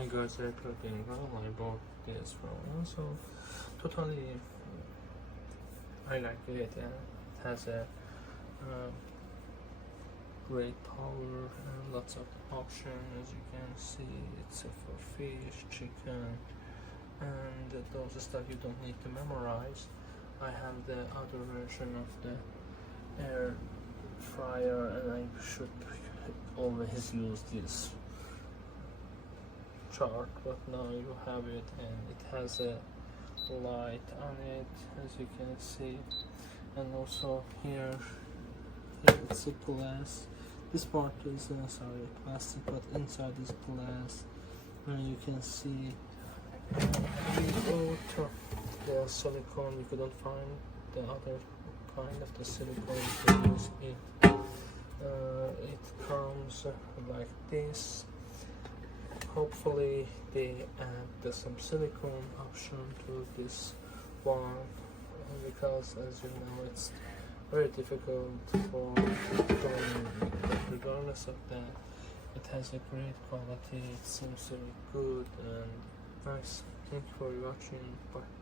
Hi guys, recording. I bought this phone, so totally I like it. And it has a great power and lots of options. As you can see, it's for fish, chicken, and those stuff you don't need to memorize. I have the other version of the air fryer, and I should always use this chart, but now you have it, and it has a light on it, as you can see. And also here it's a glass. This part is sorry, plastic, but inside is glass, and you can see we bought the silicone. We couldn't find the other kind of the silicone to use it. It comes like this. Hopefully they add some silicone option to this one, because as you know it's very difficult for doing. Regardless of that, it has a great quality. It seems very good and nice. Thank you for watching. Bye.